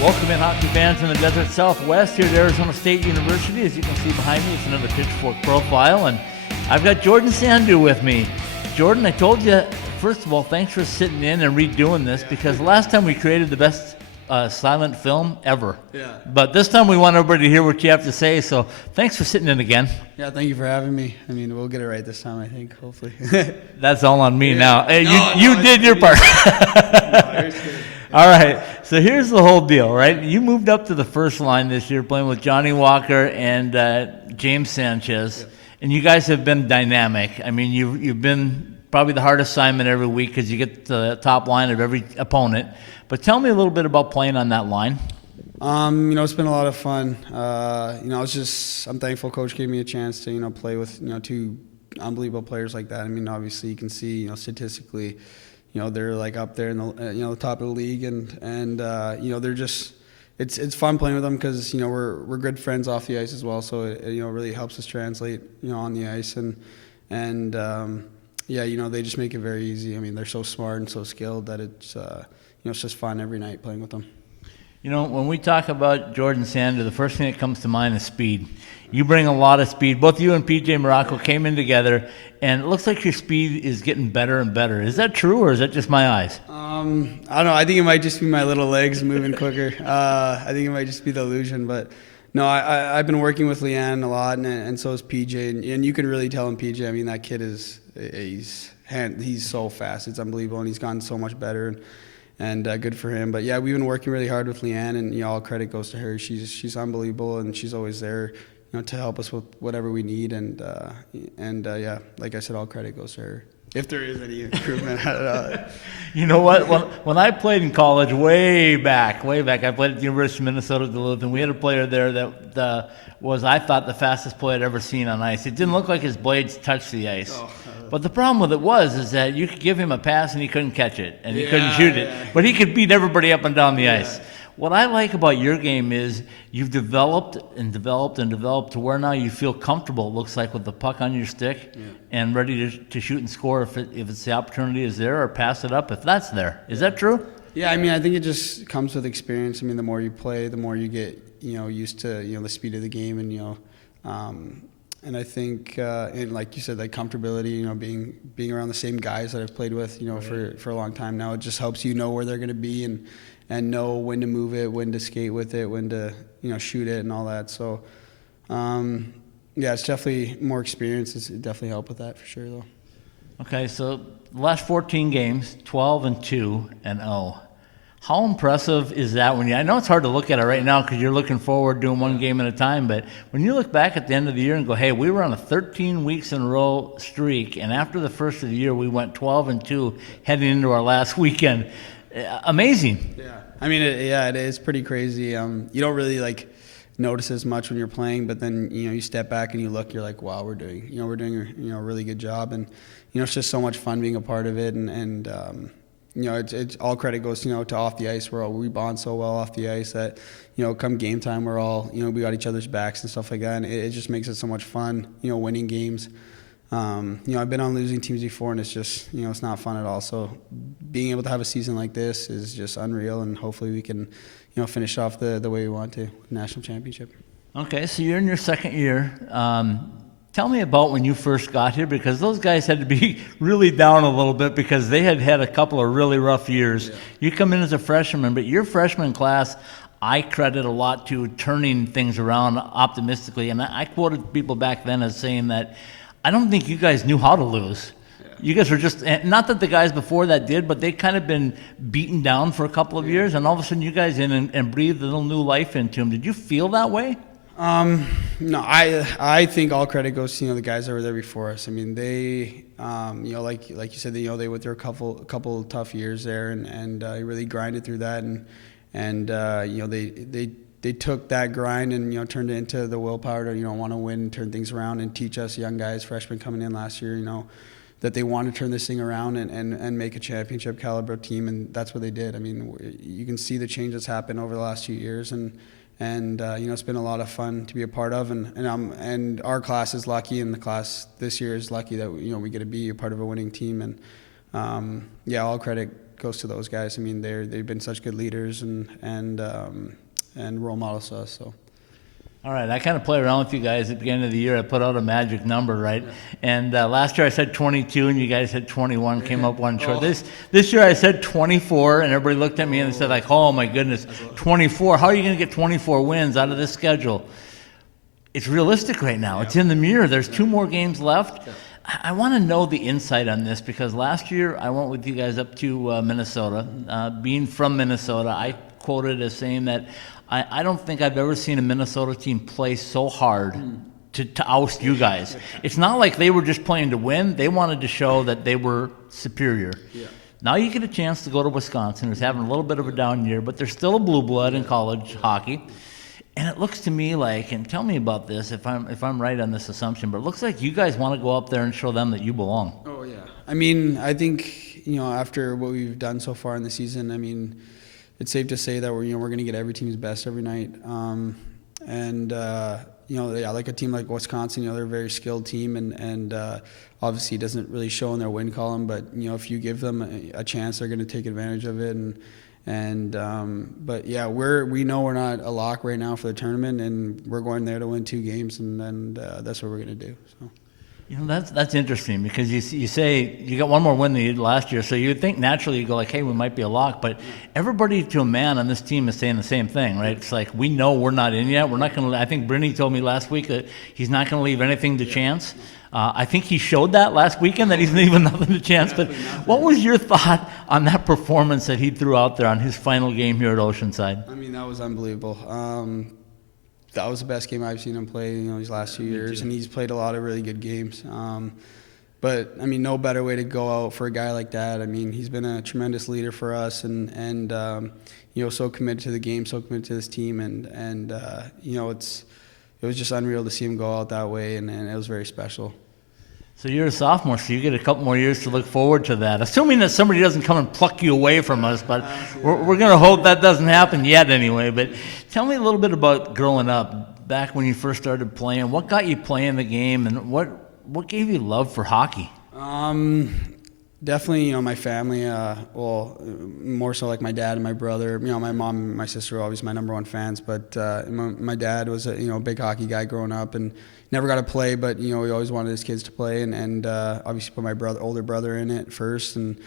Welcome in, hockey fans in the desert Southwest here at Arizona State University. As you can see behind me, it's another Pitchfork profile, and I've got Jordan Sandhu with me. Jordan, I told you, first of all, thanks for sitting in and redoing this, because last time we created the best silent film ever. Yeah. But this time we want everybody to hear what you have to say, so thanks for sitting in again. Yeah, thank you for having me. I mean, we'll get it right this time, I think, hopefully. That's all on me now. Hey, No, you did your part. No, All right, so here's the whole deal, right? You moved up to the first line this year playing with Johnny Walker and James Sanchez, and you guys have been dynamic. I mean, you've been probably the hardest assignment every week because you get the top line of every opponent. But tell me a little bit about playing on that line. It's been a lot of fun. I'm thankful Coach gave me a chance to, play with, two unbelievable players like that. I mean, obviously you can see, statistically, they're like up there in the, the top of the league, and they're just, it's fun playing with them because, we're good friends off the ice as well. So it really helps us translate, on the ice, and they just make it very easy. I mean, they're so smart and so skilled that it's just fun every night playing with them. When we talk about Jordan Sandhu, the first thing that comes to mind is speed. You bring a lot of speed. Both you and PJ Morocco came in together, and it looks like your speed is getting better and better. Is that true, or is that just my eyes? I don't know. I think it might just be my little legs moving quicker. I think it might just be the illusion. But, no, I've been working with Leanne a lot, and so is PJ. And you can really tell in PJ, I mean, that kid he's so fast. It's unbelievable, and he's gotten so much better. And good for him. But yeah, we've been working really hard with Leanne, and all credit goes to her. She's unbelievable, and she's always there, to help us with whatever we need. And like I said, all credit goes to her. If there is any improvement, I don't know. You know what? When I played in college, way back, I played at the University of Minnesota Duluth, and we had a player there that was, I thought, the fastest player I'd ever seen on ice. It didn't look like his blades touched the ice. But the problem with it is that you could give him a pass and he couldn't catch it, and he couldn't shoot it. But he could beat everybody up and down the ice. What I like about your game is you've developed and developed and developed to where now you feel comfortable, it looks like, with the puck on your stick and ready to shoot and score if it's the opportunity is there, or pass it up if that's there. Is that true? Yeah, I mean, I think it just comes with experience. I mean, the more you play, the more you get, used to, the speed of the game, and I think, and like you said, like comfortability, being around the same guys that I've played with, for a long time now, it just helps you know where they're going to be and know when to move it, when to skate with it, when to, shoot it and all that. So, it's definitely more experience. It definitely helped with that for sure, though. Okay, so the last 14 games, 12-2-0. How impressive is that I know it's hard to look at it right now because you're looking forward doing one game at a time, but when you look back at the end of the year and go, hey, we were on a 13 weeks in a row streak, and after the first of the year we went 12-2 heading into our last weekend. Amazing. Yeah. I mean, it is pretty crazy. You don't really notice as much when you're playing, but then, you step back and you look, you're like, wow, we're doing a really good job. And, it's just so much fun being a part of it. And it's all credit goes, to off the ice. We bond so well off the ice that, come game time, we're all, we got each other's backs and stuff like that. And it just makes it so much fun, winning games. I've been on losing teams before, and it's just, it's not fun at all. So being able to have a season like this is just unreal, and hopefully we can, finish off the way we want to, national championship. Okay, so you're in your second year. Tell me about when you first got here, because those guys had to be really down a little bit because they had had a couple of really rough years. Yeah. You come in as a freshman, but your freshman class, I credit a lot to turning things around optimistically. And I quoted people back then as saying that I don't think you guys knew how to lose. Yeah. You guys were just, not that the guys before that did, but they kind of been beaten down for a couple of years, and all of a sudden you guys in and breathed a little new life into them. Did you feel that way? No, I think all credit goes to, the guys that were there before us. I mean, they, like you said, they went through a couple tough years there, and really grinded through that, and they took that grind and, turned it into the willpower to, want to win, turn things around, and teach us young guys, freshmen coming in last year, that they want to turn this thing around and make a championship caliber team, and that's what they did. I mean, you can see the change that's happened over the last few years, and it's been a lot of fun to be a part of, and our class is lucky, and the class this year is lucky that we get to be a part of a winning team, and all credit goes to those guys. I mean, they've been such good leaders and role models to us. So. All right, I kind of play around with you guys at the beginning of the year. I put out a magic number, right? Yeah. And last year I said 22, and you guys said 21, came up one short. This year I said 24, and everybody looked at me and said, like, oh, my goodness, 24. How are you going to get 24 wins out of this schedule? It's realistic right now. Yeah. It's in the mirror. There's 2 more games left. Yeah. I want to know the insight on this, because last year I went with you guys up to Minnesota. Being from Minnesota, I quoted as saying that I don't think I've ever seen a Minnesota team play so hard to oust you guys. It's not like they were just playing to win. They wanted to show that they were superior. Yeah. Now you get a chance to go to Wisconsin, who's having a little bit of a down year, but they're still a blue blood in college hockey. And it looks to me like, and tell me about this if I'm right on this assumption, but it looks like you guys want to go up there and show them that you belong. Oh, yeah. I mean, I think, after what we've done so far in the season, I mean, it's safe to say that we're going to get every team's best every night. Like a team like Wisconsin, they're a very skilled team, and obviously it doesn't really show in their win column, but, if you give them a chance, they're going to take advantage of it. But yeah, we know we're not a lock right now for the tournament, and we're going there to win 2 games, and that's what we're going to do. So. That's interesting, because you say you got one more win than you did last year, so you would think naturally you go like, hey, we might be a lock, but everybody to a man on this team is saying the same thing, right? It's like, we know we're not in yet. We're not going to. I think Brittany told me last week that he's not going to leave anything to chance. I think he showed that last weekend, that he's leaving nothing to chance. But what was your thought on that performance that he threw out there on his final game here at Oceanside? I mean, that was unbelievable. That was the best game I've seen him play, these last few years, and he's played a lot of really good games. But I mean, no better way to go out for a guy like that. I mean, he's been a tremendous leader for us, and so committed to the game, so committed to this team, and it was just unreal to see him go out that way, and it was very special. So you're a sophomore, so you get a couple more years to look forward to that. Assuming that somebody doesn't come and pluck you away from us, but we're going to hope that doesn't happen yet anyway. But tell me a little bit about growing up, back when you first started playing. What got you playing the game, and what gave you love for hockey? Definitely, my family, more so like my dad and my brother. My mom and my sister were always my number one fans, but my dad was a big hockey guy growing up, and never got to play, but he always wanted his kids to play, and obviously put my older brother in it first, and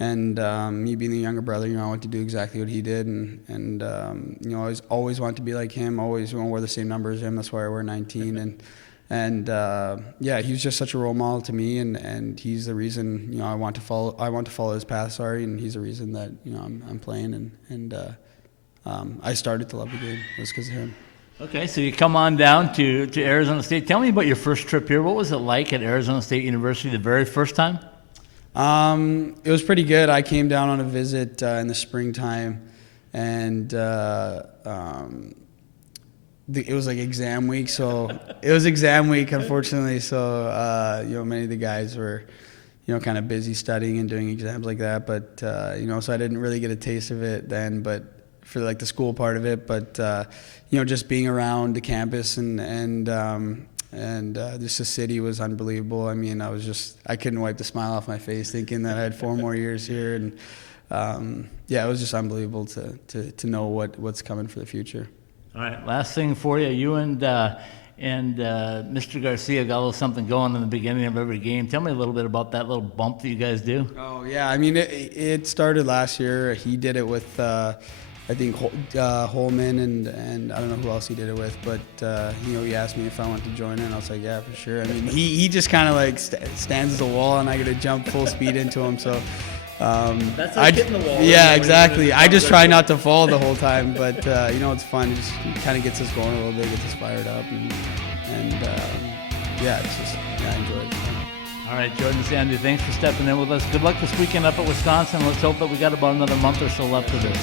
me being the younger brother, I wanted to do exactly what he did, and I always wanted to be like him, always wear the same number as him. That's why I wear 19, and he was just such a role model to me, and he's the reason I want to follow his path. And he's the reason that I'm playing, and I started to love the game. It was because of him. Okay, so you come on down to Arizona State. Tell me about your first trip here. What was it like at Arizona State University the very first time? It was pretty good. I came down on a visit in the springtime, and it was like exam week. So it was exam week, unfortunately. So many of the guys were kind of busy studying and doing exams like that. But so I didn't really get a taste of it then. But for like the school part of it, but just being around the campus and just the city was unbelievable. I mean, I couldn't wipe the smile off my face thinking that I had 4 more years here, and it was just unbelievable to know what's coming for the future. All right, last thing for you. You and Mr. Garcia got a little something going in the beginning of every game. Tell me a little bit about that little bump that you guys do. Oh yeah, I mean it started last year. He did it with I think Holman and I don't know who else he did it with, but he asked me if I wanted to join in. I was like, yeah, for sure. I mean, he just kind of like stands as a wall, and I got to jump full speed into him. So that's like hitting the wall. Yeah, exactly. I just try not to fall the whole time, but it's fun. It just kind of gets us going a little bit, gets us fired up, and it's just I enjoy it. All right, Jordan Sandhu, thanks for stepping in with us. Good luck this weekend up at Wisconsin. Let's hope that we got about another month or so left of this.